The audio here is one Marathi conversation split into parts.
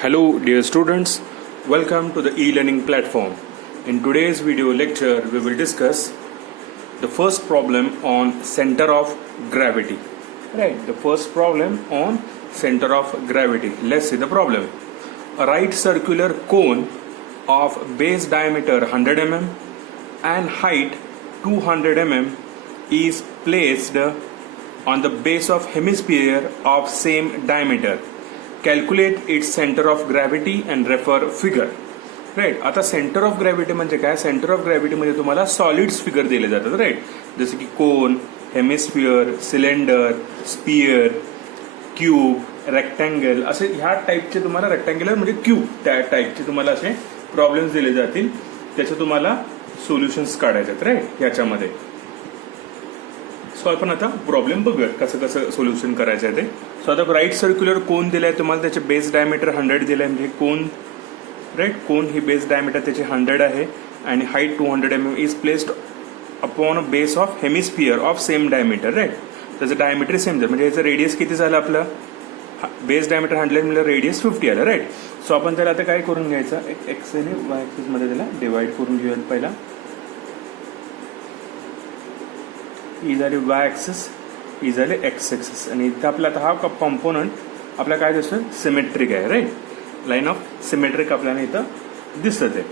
Hello dear students, welcome to the e-learning platform. In today's video lecture we will discuss the first problem on center of gravity. Right, the first problem on center of gravity. Let's see the problem. A right circular cone of base diameter 100 mm and height 200 mm is placed on the base of hemisphere of same diameter. Calculate its centre of gravity and refer figure. Right, आता सेंटर ऑफ ग्रॅव्हिटी म्हणजे काय? सेंटर ऑफ ग्रॅव्हिटीमध्ये तुम्हाला सॉलिड्स फिगर दिले जातात. राईट, जसे की cone, hemisphere, cylinder, sphere, cube, rectangle, असे ह्या टाईपचे तुम्हाला रेक्टँग्युलर म्हणजे क्यूब त्या टाईपचे तुम्हाला असे प्रॉब्लेम्स दिले जातील. त्याचे तुम्हाला सोल्युशन्स काढायचे आहेत. राईट, याच्यामध्ये सो आपण आता प्रॉब्लेम बघूयात कसं कसं सोल्युशन करायचं आहे ते. सो आता राईट सर्क्युलर कोन दिलाय तुम्हाला, त्याचे बेस डायमीटर 100 दिलाय. म्हणजे कोन, राईट, कोन ही बेस डायमीटर त्याचे 100 आहे आणि height 200 mm is placed upon a base of hemisphere of same diameter. Right, त्याचं डायमीटर सेम झालं म्हणजे याचं रेडियस किती झालं आपलं? बेस डायमीटर 100 म्हणजे रेडियस 50 आलं. राईट, सो आपण त्याला आता काय करून घ्यायचं? एक्स आणि वाय ऍक्सिस मध्ये त्याला डिवाइड करून घेऊयात. पहिला ही झाली वाय ऍक्सिस, ही झाली एक्स ऍक्सिस आणि इथं आपला हा कॉम्पोनंट आपला काय दिसतोय? सिमेट्रिक आहे. राईट, लाईन ऑफ सिमेट्रिक आपल्याला इथं दिसत आहे.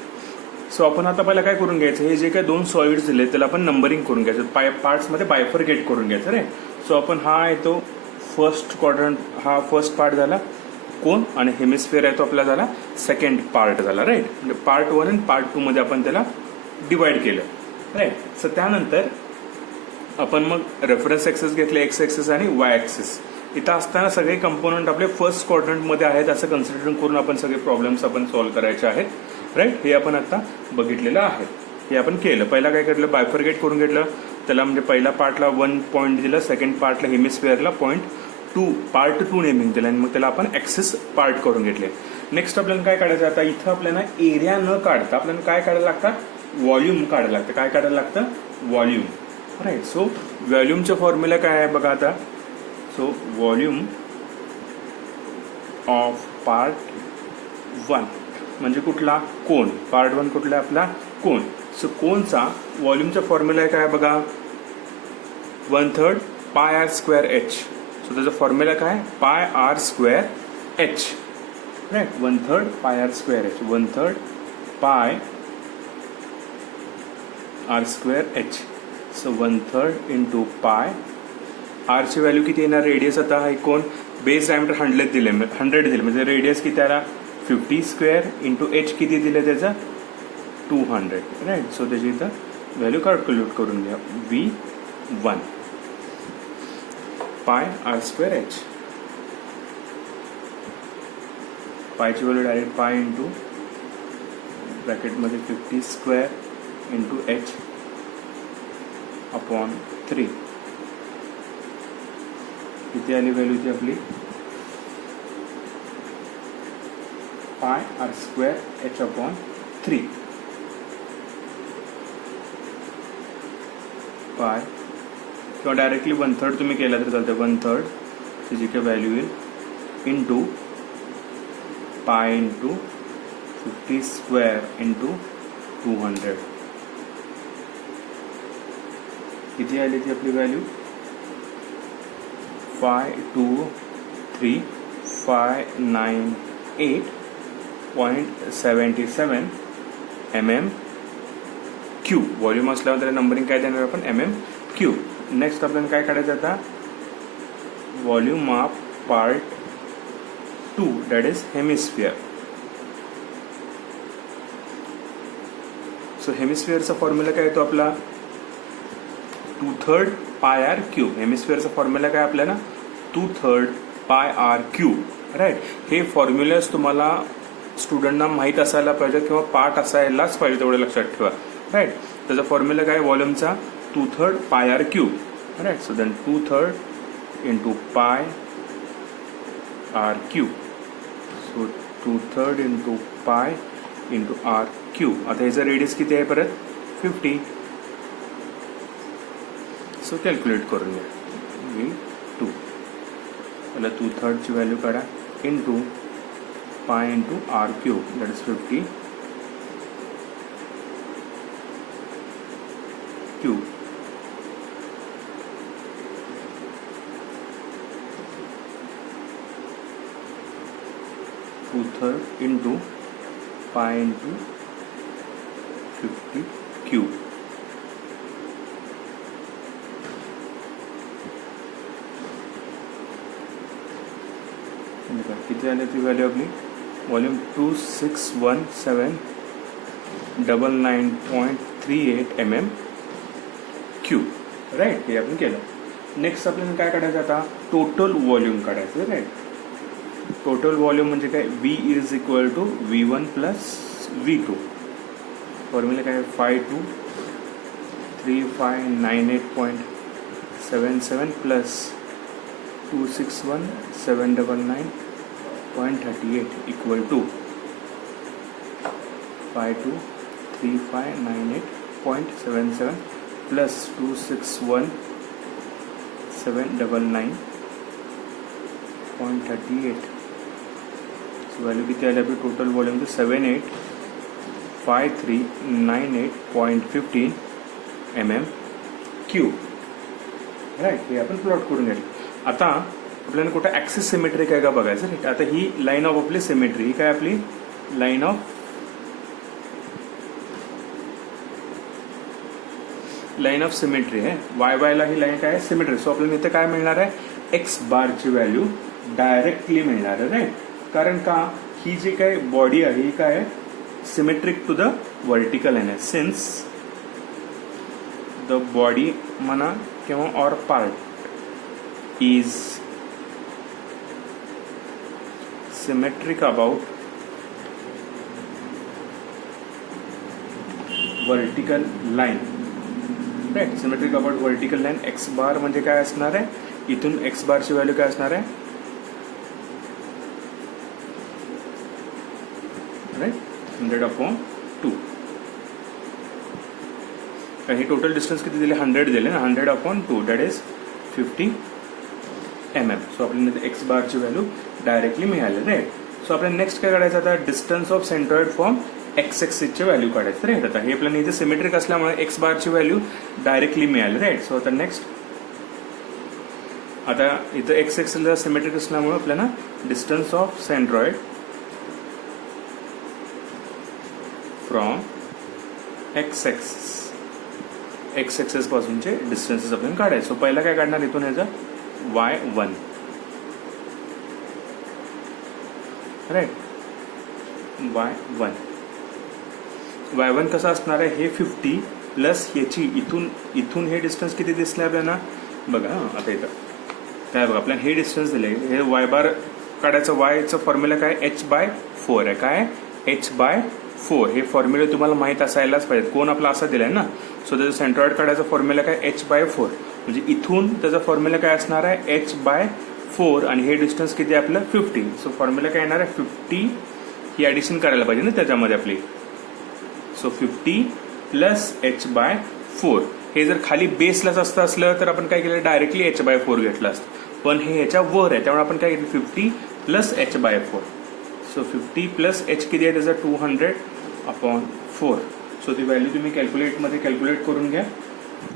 सो आपण आता पहिला काय करून घ्यायचं? हे जे काय दोन सॉलिड्स दिले त्याला आपण नंबरिंग करून घ्यायचं, पार्ट्समध्ये बायफरगेट करून घ्यायचं. राईट, सो आपण हा आहे तो फर्स्ट क्वाड्रंट, हा फर्स्ट पार्ट झाला कोन आणि हेमिस्फिअर आहे तो आपला झाला सेकंड पार्ट झाला. राईट, म्हणजे पार्ट 1 आणि पार्ट 2 मध्ये आपण त्याला डिवाइड केलं. राईट, सो त्यानंतर आपण मग रेफरन्स ऍक्सिस घेतले, एक्स ऍक्सिस आणि वाय ऍक्सिस. इथं असताना सगळे कंपोनंट आपले फर्स्ट क्वाड्रंटमध्ये आहेत असं कन्सिडर करून आपण सगळे प्रॉब्लेम्स आपण सॉल्व्ह करायचे आहेत. राईट, हे आपण आता बघितलेलं आहे, हे आपण केलं. पहिला काय केलं? बायफरगेट करून घेतलं त्याला, म्हणजे पहिला पार्टला 1 पॉईंट दिलं, सेकंड पार्टला हेमिस्फिअरला पार्ट 2 नेमिंग दिलं आणि मग त्याला आपण ऍक्सिस पार्ट करून घेतले. नेक्स्ट आपल्याला काय काढायचं? आता इथं आपल्याला एरिया न काढता आपल्याला काय काढायला लागतं? व्हॉल्यूम काढायला लागतं. काय काढायला लागतं? व्हॉल्यूम. राईट, सो व्हॉल्यूमचा फॉर्म्युला काय आहे बघा आता. सो व्हॉल्यूम ऑफ पार्ट 1 म्हणजे कुठला? कोन. पार्ट 1 कुठला? आपला कोन. सो कोनचा व्हॉल्यूमचा फॉर्म्युला काय बघा? 1/3 pi R square H. So त्याचा फॉर्म्युला काय? Pi R square H. Right, 1/3 pi R square H, 1/3 pi R square H. So 1/3 into pi. आरची व्हॅल्यू किती येणार? रेडियस आता हा कोण बेस डायमीटर 100 दिले, 100 दिले म्हणजे रेडियस किती आला? 50 स्क्वेअर इंटू एच किती दिलं त्याचं? 200. राईट, सो त्याची इथं व्हॅल्यू कॅल्क्युलेट करून घ्या. V1 pi R square H. पायची व्हॅल्यू डायरेक्ट पाय इंटू ब्रॅकेटमध्ये 50 स्क्वेअर इंटू एच अपॉन 3. किती आली व्हॅल्यू ती आपली? पाय आर स्क्वेअर एच अपॉन 3. पाय किंवा डायरेक्टली 1/3 तुम्ही केला तरी चालतं. 1/3 त्याची काय व्हॅल्यू येईल? Into pi into 50 square into 200. किती आली ती आपली व्हॅल्यू? 52358.77 mm3. व्हॉल्यूम असल्यावर त्याला नंबरिंग काय देणार आपण? mm3. नेक्स्ट आपल्याला काय काढायचं आता? Volume of part 2 that is hemisphere. So हेमिस्फिअरचा फॉर्म्युला काय येतो आपला? 2/3 पाय आर क्यूब. हेमिस्फिअरचा फॉर्म्युला काय आपल्याला? 2/3 पाय आर क्यूब. राईट, हे फॉर्म्युलाज तुम्हाला स्टुडंटना माहीत असायला पाहिजे किंवा पार्ट असायलाच पाहिजे, तेवढं लक्षात ठेवा. राईट, त्याचा फॉर्म्युला काय? व्हॉल्यूमचा 2/3 pi R cube. Right, so then 2/3 into pi R cube. So 2/3 into pi into R cube. आता ह्याचा रेडियस किती आहे परत? 50. सो कॅल्क्युलेट करून घ्या. V2 त्याला 2/3 ची व्हॅल्यू काढा into pi into r cube, that is 50 cube. Two-third into pi into 50 cube. किती आली ती व्हॅल्यू आपली? Volume 261799.38 mm cube. राईट, हे आपण केलं. नेक्स्ट आपल्याला काय काढायचं आता? टोटल व्हॉल्यूम काढायचं. राईट, टोटल व्हॉल्यूम म्हणजे काय? V is equal to V1 plus V2. Formula काय? 523598.77 plus 261799.38 equal to 523598.77 plus 261799.38. Value किती आली आपली total volume? 785398.15 mm cube. Right, हे आपण प्लॉट करून घेतलं. आता आपल्याला कुठं ॲक्सिस सिमेट्रिक आहे का बघायचं. राईट, आता ही लाईन ऑफ आपली सिमेट्री, ही काय आपली लाईन ऑफ सिमेट्री आहे. वाय ला ही लाईन काय आहे? सिमेट्री. सो आपल्याला इथे काय मिळणार आहे? एक्स बारची व्हॅल्यू डायरेक्टली मिळणार आहे. राईट, कारण का? ही जी काय बॉडी आहे ही काय आहे? Symmetric to the vertical line आहे. सिन्स द बॉडी म्हणा किंवा or part is symmetric about vertical line. Right, symmetric about vertical line. X bar म्हणजे काय असणार आहे? इथून एक्स बारची व्हॅल्यू काय असणार आहे? राईट, 100/2. हे टोटल डिस्टन्स किती दिले? 100 दिले ना. 100/2 दॅट इज 50 mm. सो आपल्याला एक्स बारची व्हॅल्यू डायरेक्टली मिळाली. राईट, सो आपल्याला नेक्स्ट काय काढायचं आता? Distance of centroid from X ॲक्सिसचे व्हॅल्यू काढायचं. राईट, आता हे आपल्याला इथे सिमेट्रिक असल्यामुळे एक्स बारची व्हॅल्यू डायरेक्टली मिळाली. राईट, सो आता नेक्स्ट, आता इथं एक्स ॲक्सिसला सिमेट्रिक असल्यामुळे आपल्याला distance of centroid from X axis पासूनचे डिस्टन्सेस आपल्याला काढायचं. सो पहिला काय काढणार इथून ह्याचा? y1. राईट, y1 कसं असणार आहे? हे 50 प्लस ह्याची इथून हे डिस्टन्स किती दिसले आपल्याला? बघा आता इथं काय बघा, आपल्याला हे डिस्टन्स दिले. हे वाय बार काढायचं. वायचं फॉर्म्युला काय? h/4 आहे. काय? h/4. हे फॉर्म्युला तुम्हाला माहित असायलाच पाहिजे. कोण आपला असा दिलाय ना. सो त्याचं सेंट्रॉइड काढायचा फॉर्म्युला काय? h/4. म्हणजे इथून त्याचा फॉर्म्युला काय असणार आहे? h/4 आणि हे डिस्टन्स किती आहे आपलं? 50. सो फॉर्म्युला काय येणार आहे? 50 ही ॲडिशन करायला पाहिजे ना त्याच्यामध्ये आपली. So 50 plus h/4. हे जर खाली बेसलाच असलं तर आपण काय केलं? डायरेक्टली h/4 घेतलं असतं. पण हे ह्याच्या वर आहे त्यामुळे आपण काय घेतलं? 50 plus h/4. So 50 plus h किती आहे त्याचा? 200/4. सो ती व्हॅल्यू तुम्ही कॅल्क्युलेटमध्ये कॅल्क्युलेट करून घ्या.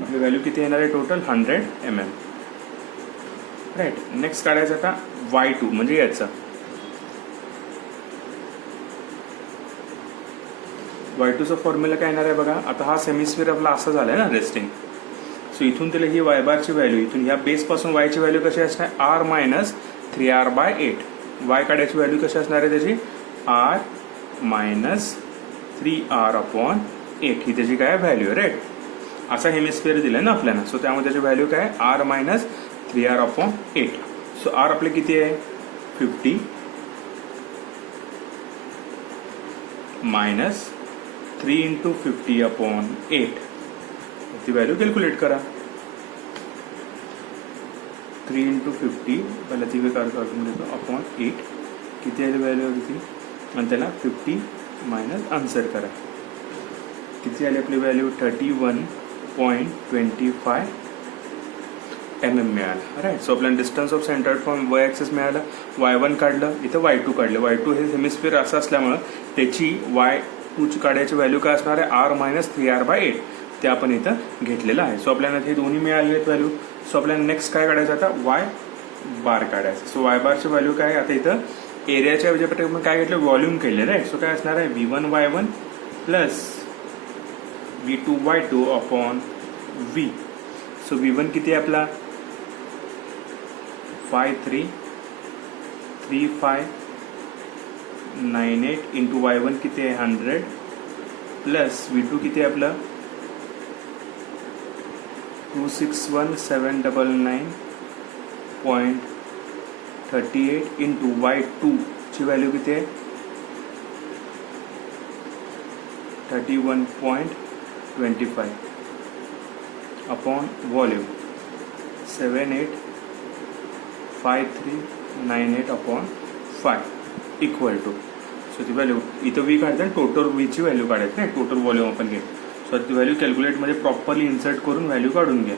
आपली व्हॅल्यू किती येणार आहे टोटल? 100 mm. राईट, नेक्स्ट काढायचं आता y2 म्हणजे याचा. y2चा फॉर्म्युला काय येणार आहे बघा. आता हा सेमिस्फिअर आपला असा झालाय ना रेस्टिंग. सो इथून त्याला ही y बारची व्हॅल्यू, इथून ह्या बेस पासून y ची व्हॅल्यू कशी असणार? r minus 3r/8. y काढायची व्हॅल्यू कशी असणार आहे त्याची? r मायनस 3r/8 ही त्याची काय व्हॅल्यू. राईट, असा हेमिस्फिअर दिलाय ना आपल्याला. सो त्यामुळे त्याची व्हॅल्यू काय? r minus 3r/8. So r आपले किती आहे? 50 मायनस 3 × 50/8. ती व्हॅल्यू कॅल्क्युलेट करा. 3 × 50 पहिला ती काढून देतो /8. किती आहे व्हॅल्यू होती? आणि त्याला 50 मायनस आन्सर करा. किती आली आपली व्हॅल्यू? 31.25 mm मिळालं. राईट. सो आपल्याला distance of centre from Y axis मिळालं, y1 काढलं, इथं y2 काढलं. y2 हे हेमिस्फिअर असं असल्यामुळं त्याची y2 ची काढायची व्हॅल्यू काय असणार आहे, r-3r/8 ते आपण इथं घेतलेलं आहे. सो आपल्याला हे दोन्ही मिळाले आहेत व्हॅल्यू. सो आपल्याला नेक्स्ट काय काढायचं, आता y बार काढायचं. सो y बारची व्हॅल्यू काय, आता इथं एरियाच्या ऐवजी आपण काय घेतलं, व्हॉल्यूम केले. राईट. सो काय असणार आहे, v1y1 plus v2y2 upon v. So v1 किती आहे आपला, 533598 इंटू y1 किती आहे 100 प्लस v2 किती आहे आपलं 261799.38 इंटू y2 ची व्हॅल्यू किती आहे 31.25 upon volume 785398 upon 5 equal to. So ती व्हॅल्यू इथं वी काढते, टोटल वीची व्हॅल्यू काढायची नाही, टोटल व्हॉल्यूम आपण घे. सो ती व्हॅल्यू कॅल्क्युलेटमध्ये प्रॉपरली इन्सर्ट करून व्हॅल्यू काढून घ्या.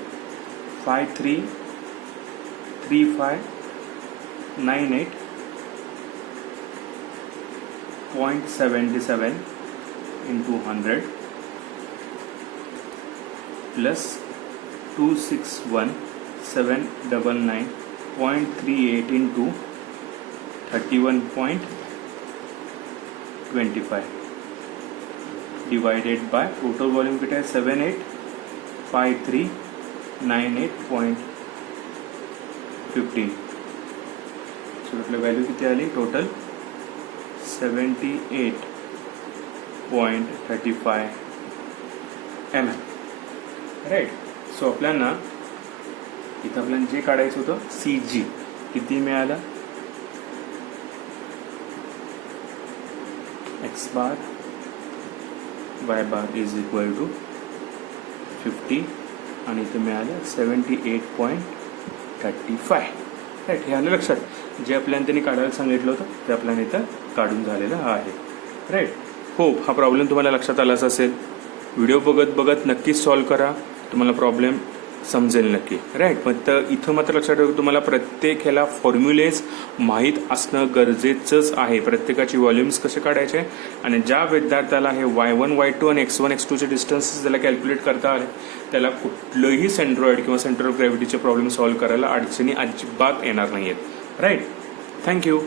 533598.77 into 100 plus 261799.38 into 31.25 divided by total volume किती आहे 785398.15. सो आपल्या व्हॅल्यू किती आली टोटल 78.35 mm. राईट. सो आपल्याला इथं आपल्याला जे काढायचं होतं CG किती मिळालं, x bar y bar is equal to 50 आणि इथं मिळालं 78.35. राईट. हे आलं लक्षात. जे आपल्याला त्यांनी काढायला सांगितलं होतं ते आपल्याला इथं काढून झालेलं आहे. राईट. होप हा प्रॉब्लेम तुम्हाला लक्षात आलाच असेल. व्हिडिओ बघत नक्कीच सॉल्व करा, तुम्हाला प्रॉब्लेम समजेल नक्की. राईट. पण तर इथं मात्र लक्षात ठेवा, तुम्हाला प्रत्येक ह्याला फॉर्म्युलेज माहीत असणं गरजेचंच आहे. प्रत्येकाची व्हॉल्यूम्स कसे काढायचे आणि ज्या विद्यार्थ्याला हे y1 y2 आणि x1 x2चे डिस्टन्सेस त्याला कॅल्क्युलेट करता आले त्याला कुठलंही सेंट्रॉइड किंवा सेंटर ऑफ ग्रॅव्हिटीचे प्रॉब्लेम सॉल्व्ह करायला अडचणी अजिबात येणार नाही आहेत. राईट. थँक्यू.